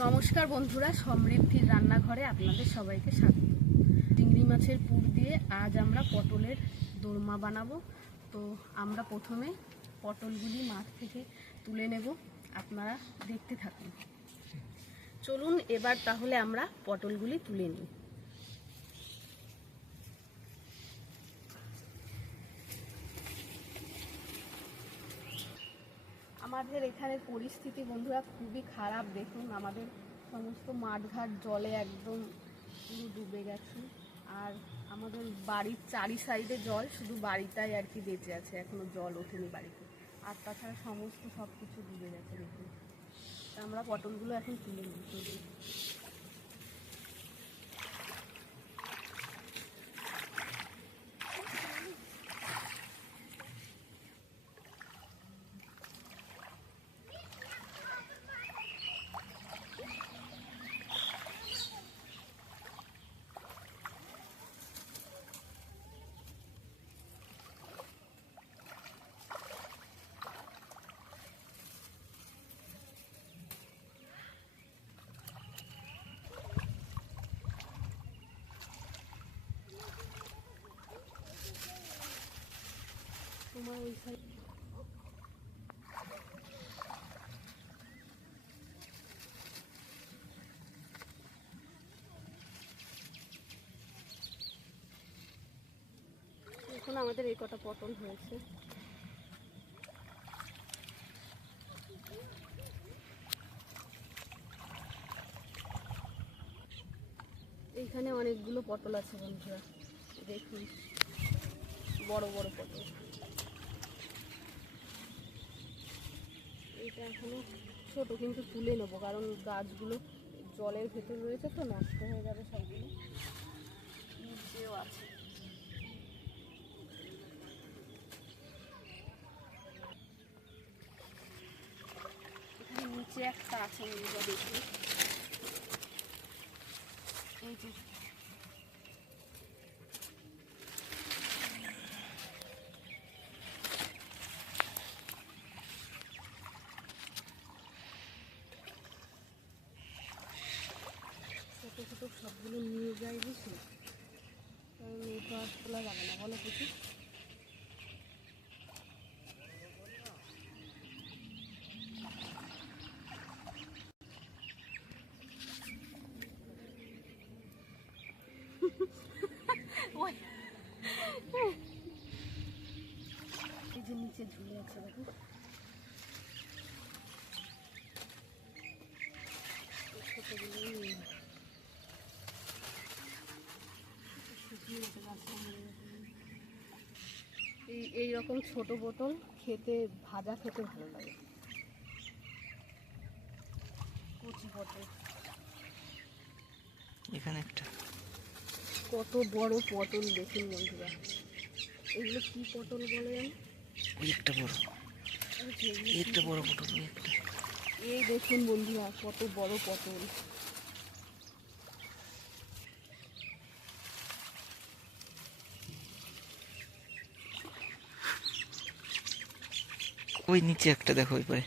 নমস্কার বন্ধুরা, সমৃদ্ধির রান্নাঘরে আপনাদের সবাইকে স্বাগত। চিংড়ি মাছের পুর দিয়ে আজ আমরা পটলের দোরমা বানাবো। তো আমরা প্রথমে পটলগুলি মাছ থেকে তুলে নেব, আপনারা দেখতে থাকুন। চলুন এবার তাহলে আমরা পটলগুলি তুলে নিই। আমাদের এখানে পরিস্থিতি বন্ধুরা খুবই খারাপ। দেখুন, আমাদের সমস্ত মাঠঘাট জলে একদম পুরো ডুবে গেছে। আর আমাদের বাড়ির চারি সাইডে জল, শুধু বাড়িটাই আর কি বেঁচে আছে, এখনো জল ওঠেনি বাড়িতে। আর তাছাড়া সমস্ত সব কিছু ডুবে গেছে। দেখুন, আমরা পটলগুলো এখন তুলে নিই। তোমার ওই সাইড এখন আমাদের এই কটা পটল হয়েছে। এইখানে অনেকগুলো পটল আছে বন্ধুরা, দেখুন, বড় বড় পটল। এটা এখনো ছোট, কিন্তু তুলে নেবো, কারণ গাছগুলো জলের ভেতর রয়েছে তো নষ্ট হয়ে যাবে সবগুলো। নিচেও আছে, এখানে নিচে একটা আছে, দেখি এই যে ছোটো ছোটো সবগুলো নিয়ে যাই, বুঝলি, কারণ এটা আর তোলা যাবে না, বলো কিছু। এই যে নিচে ঝুলে আছে, দেখুন, এইরকম ছোট বোতল খেতে, ভাজা খেতে ভালো লাগে। কচি পটল, এখানে একটা কত বড় পটল দেখুন বন্ধুরা। এগুলো কি পটল বলে জানো? একটা বড় পটল, এই দেখুন বন্ধুরা, কত বড় পটল। ওই নিচে একটা দেখো, ওই পারে।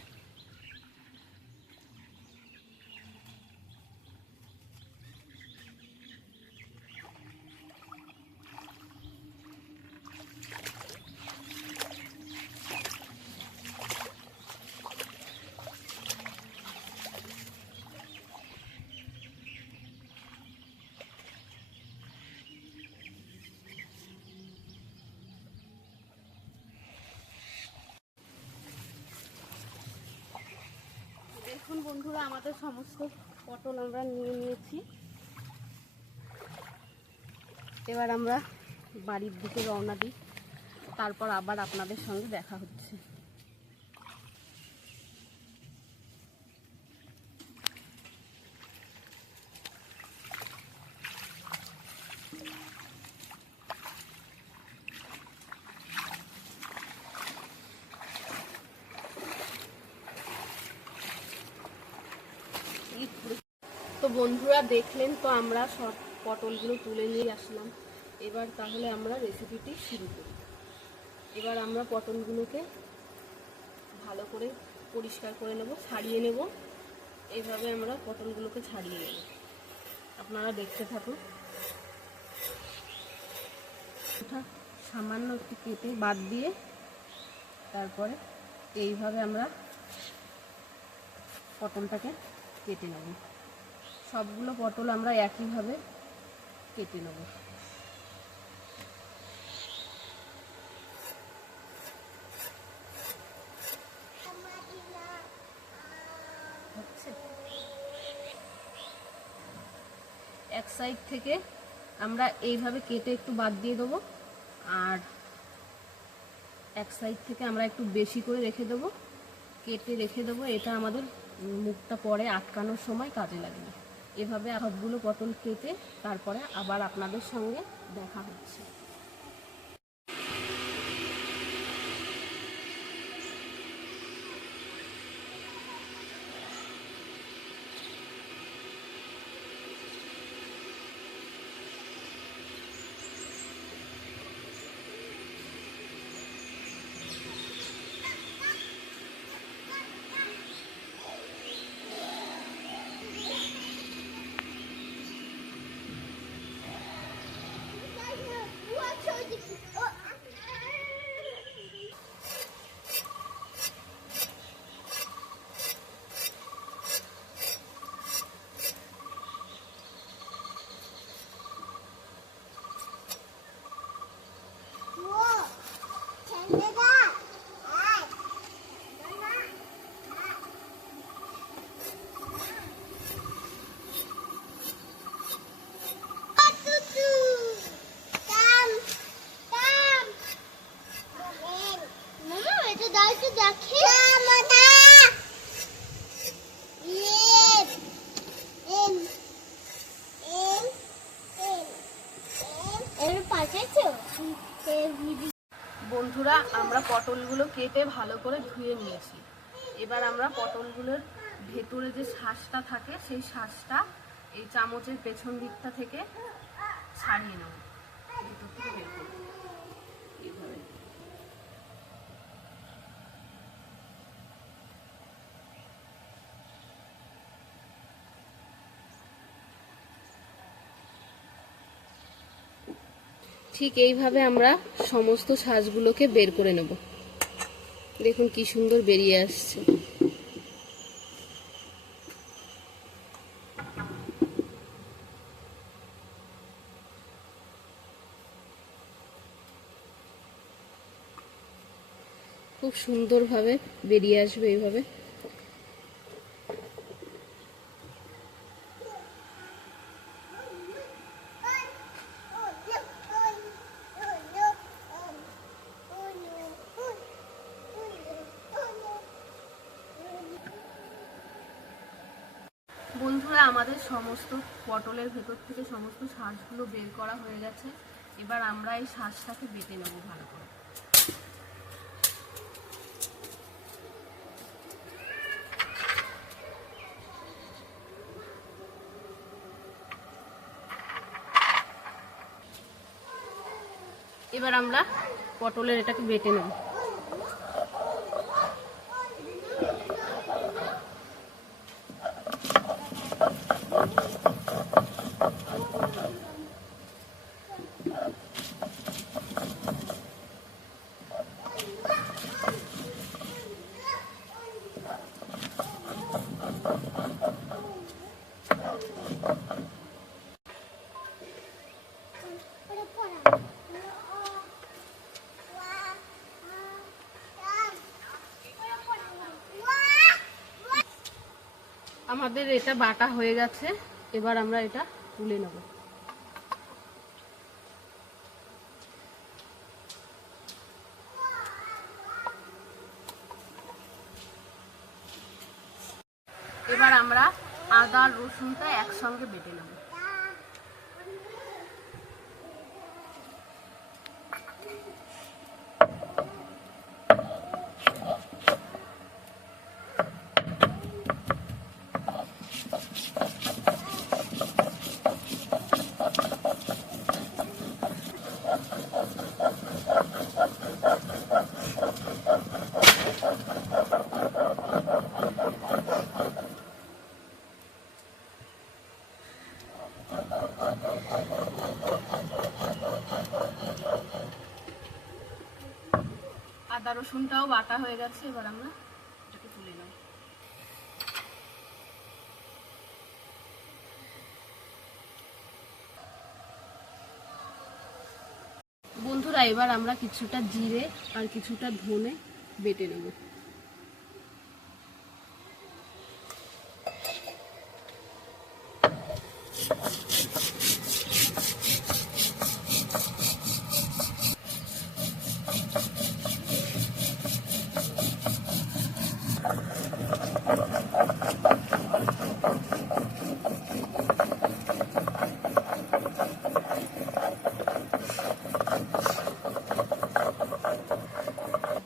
দেখুন বন্ধুরা, আমাদের সমস্ত পটল আমরা নিয়ে নিয়েছি। এবার আমরা বাড়ির দিকে রওনা দিই, তারপর আবার আপনাদের সঙ্গে দেখা হচ্ছে। তো বন্ধুরা দেখলেন তো, আমরা সব পটলগুলো তুলে নিয়ে আসলাম। এবার তাহলে আমরা রেসিপিটি শুরু করি। এবার আমরা পটলগুলোকে ভালো করে পরিষ্কার করে নেব, ছাড়িয়ে নেব। এইভাবে আমরা পটলগুলোকে ছাড়িয়ে নেব। আপনারা দেখতে থাকুন। সামান্য একটু কেটে বাদ দিয়ে তারপরে এইভাবে আমরা পটলটাকে কেটে নেব। সবগুলো পটল আমরা একইভাবে কেটে নেব। এক সাইড থেকে আমরা এইভাবে কেটে একটু বাদ দিয়ে দেবো, আর এক সাইড থেকে আমরা একটু বেশি করে রেখে দেবো, কেটে রেখে দেবো। এটা আমাদের মুখটা পরে আটকানোর সময় কাজে লাগবে। এভাবে সবগুলো পটল কেটে তারপরে আবার আপনাদের সঙ্গে দেখা হচ্ছে। বন্ধুরা, আমরা পটলগুলো কেটে ভালো করে ধুয়ে নিয়েছি। এবার আমরা পটলগুলোর ভেতরে যে শাঁসটা থাকে সেই শাঁসটা এই চামচের পেছন দিকটা থেকে ছাড়িয়ে নেব, ভেতর থেকে বের করব এইভাবে। ঠিক এইভাবে আমরা সমস্ত শাঁসগুলোকে বের করে নেব। দেখুন কি সুন্দর বেরিয়ে আসছে। খুব সুন্দরভাবে বেরিয়ে আসবে এইভাবে। বন্ধুরা, আমাদের সমস্ত পটলের ভেতর থেকে সমস্ত শাঁসগুলো বের করা হয়ে গেছে। এবার আমরা এই শাঁসটাকে বেটে নেব ভালো করে। এবার আমরা পটলের এটাকে বেটে নেব। আমাদের এটা বাটা হয়ে গেছে। এবার আমরা এটা তুলে নেব। এবার আমরা আদা আর রসুনটা একসঙ্গে বেটে নেব। আদা রসুনটাও বাটা হয়ে গেছে, এবার আমরা এটাকে তুলে নেব। বন্ধুরা, এবার আমরা কিছুটা জিরে আর কিছুটা ধনে বেটে নেব।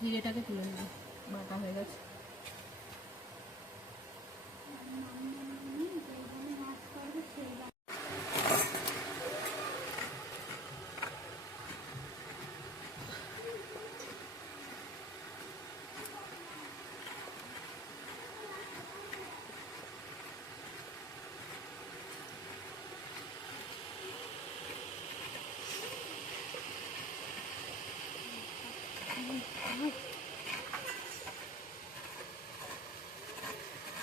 জিরেটাকে তুলে নেব, বাটা হয়ে গেছে।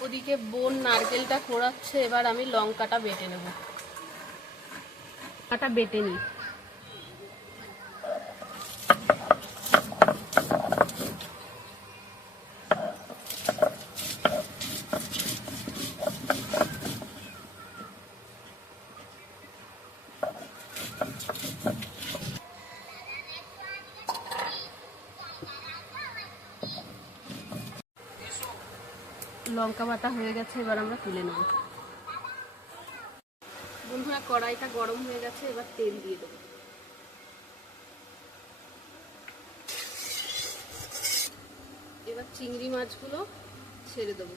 ওদিকে বোন নারকেলটা কোড়াচ্ছে, এবার আমি লঙ্কাটা বেটে নেব। লঙ্কাটা বেটে নিই। লঙ্কা বাটা হয়ে গেছে, এবার আমরা তুলে নেব। বন্ধুরা, কড়াইটা গরম হয়ে গেছে, এবার তেল দিয়ে দেবো। এবার চিংড়ি মাছগুলো ছেড়ে দেবো।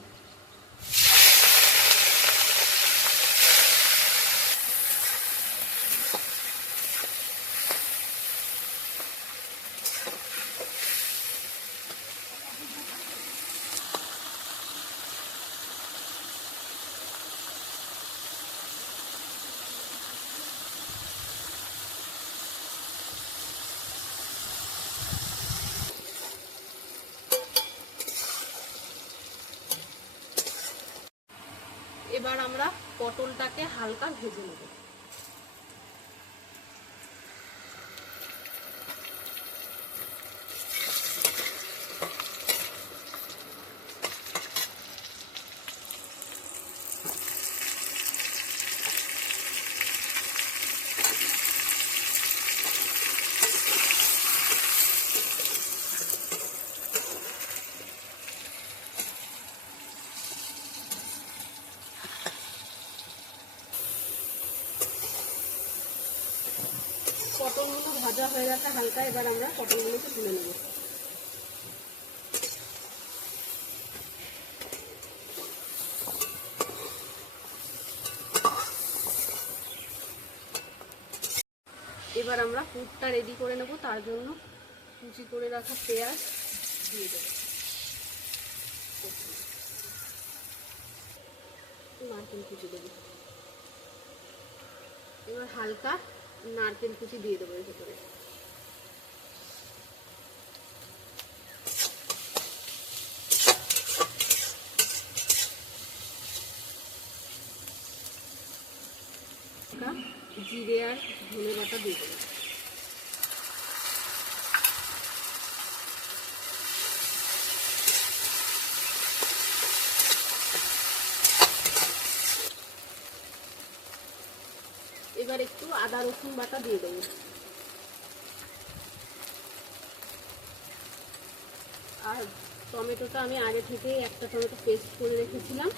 এবার আমরা পটলটাকে হালকা ভেজে নেব। পটলগুলো ভাজা হয়ে গেছে হালকা, এবার আমরা পটলগুলোকে তুলে নেব। এবার আমরা পুরটা রেডি করে নেব। তার জন্য কুচি করে রাখা পেঁয়াজ দিয়ে দেব, নারকেল কুচি দেব। এবার হালকা নারকেল কুচি দিয়ে দেবো এর ভেতরে। জিরে আর ধনে বাটা দিয়ে দেবো। এবার একটু আদা রসুন বাটা দিয়ে দেবো। আর টমেটোটা আমি আগে থেকে একটা টমেটো পেস্ট করে রেখেছিলাম,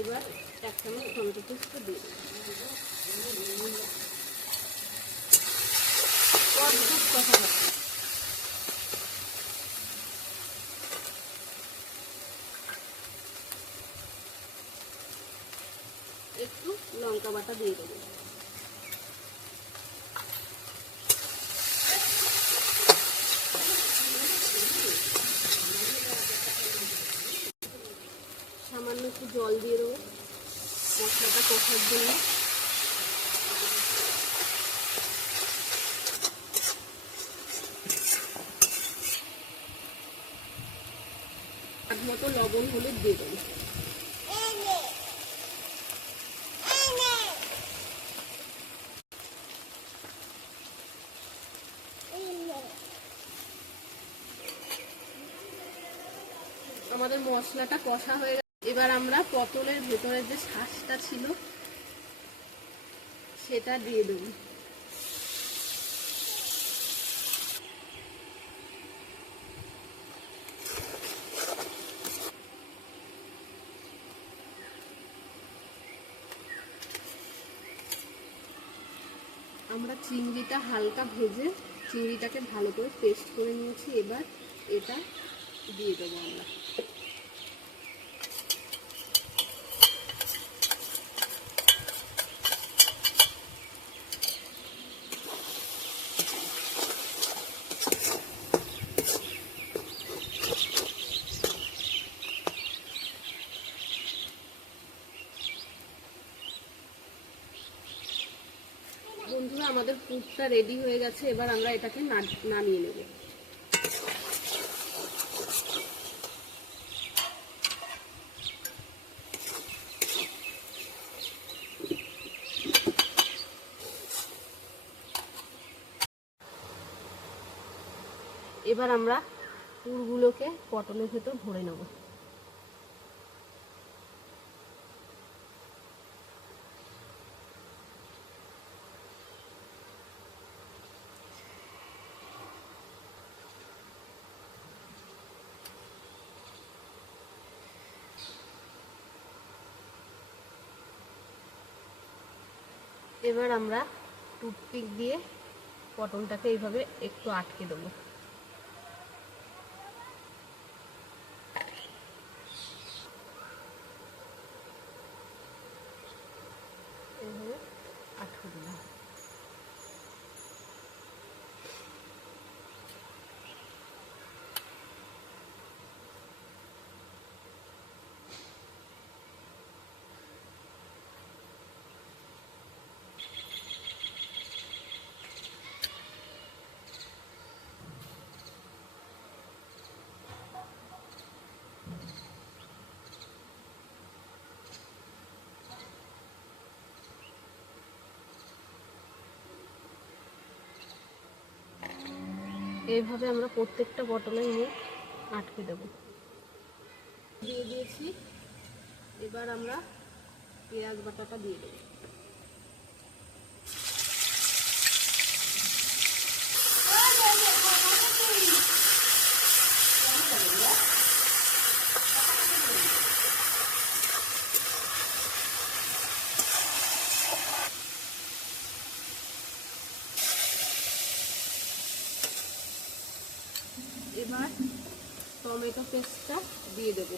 এবার এক চামচ টমেটো পেস্টটা দিয়ে দেবো। একটু লঙ্কা বাটা দিয়ে দেবো। সামান্য একটু জল দিয়ে দেবো মশলাটা কষার জন্য। মতো লবণ হলুদ দিয়ে দেবো। আমাদের মশলাটা কষা হয়ে গেছে। এবার আমরা পটলের ভেতরে যে শাঁসটা ছিল সেটা দিয়ে দেবো। আমরা চিংড়িটা হালকা ভেজে চিংড়িটাকে ভালো করে পেস্ট করে নিয়েছি। এবার এটা দিয়ে দেবো আমরা। বন্ধুরা, আমাদের পুরটা রেডি হয়ে গেছে। এবার আমরা এটাকে নামিয়ে নেব। এবার আমরা পুরগুলোকে পটলের ভেতর ভরে নেব। এবার আমরা টুথপিক দিয়ে পটলটাকে এইভাবে একটু আটকে দেবো। এইভাবে আটকে দিলাম। এইভাবে আমরা প্রত্যেকটা পটলের মুখ আটকে দেব। দিয়ে দিয়েছি। এবার আমরা পেঁয়াজ বাটাটা দিয়ে দেব। এবার টমেটো পেস্টটা দিয়ে দেব।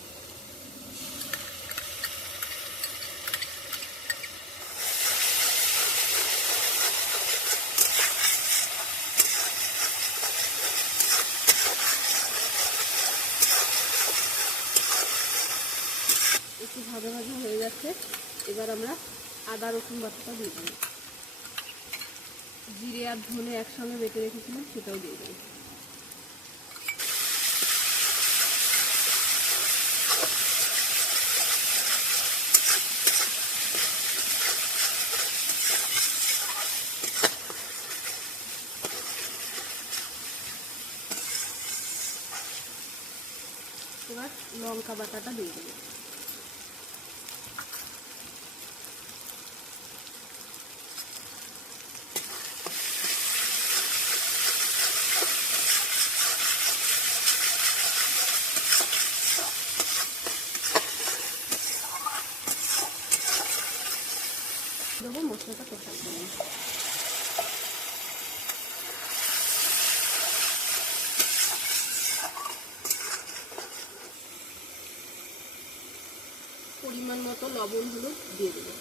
একটু ভাজা ভাজা হয়ে যাচ্ছে। এবার আমরা আদা রসুন বাটাটা দিয়ে দেব। জিরে আর ধনে একসঙ্গে বেটে রেখেছিলাম, সেটাও দিয়ে দেব। এবার লঙ্কা বাটাটা দিয়ে দেব। দেবো মশলাটা কষার জন্য। পরিমাণ মতো লবণ হলুদ দিয়ে দেবো।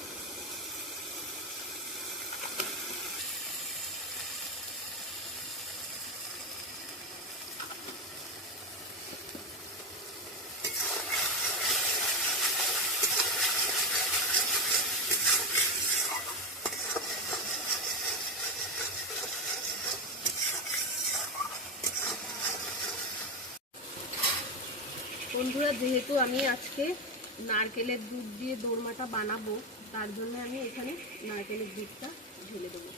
বন্ধুরা, বন্ধুরা, যেহেতু আমি আজকে নারকেলের দুধ দিয়ে দোরমাটা বানাবো, তার জন্য আমি এখানে নারকেলের দুধটা ঢেলে দেবো।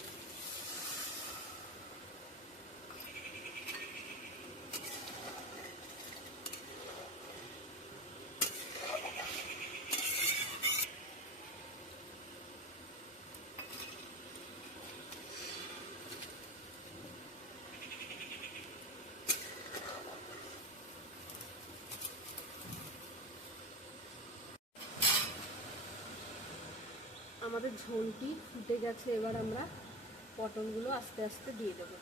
আমাদের ঝোলটি ফুটে গেছে, এবার আমরা পটলগুলো আস্তে আস্তে দিয়ে দেবো।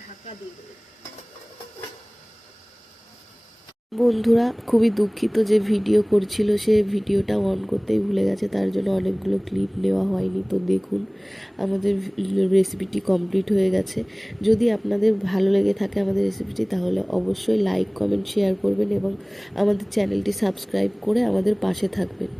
ঢাকা দিয়ে দেবো। বন্ধুরা খুবই দুঃখিত, যে ভিডিও করছিল সে ভিডিওটা অন করতেই ভুলে গেছে, তার জন্য অনেকগুলো ক্লিপ নেওয়া হয়নি। তো দেখুন আমাদের রেসিপিটি কমপ্লিট হয়ে গেছে। যদি আপনাদের ভালো লেগে থাকে আমাদের রেসিপিটি, তাহলে অবশ্যই লাইক, কমেন্ট, শেয়ার করবেন এবং আমাদের চ্যানেলটি সাবস্ক্রাইব করে আমাদের পাশে থাকবেন।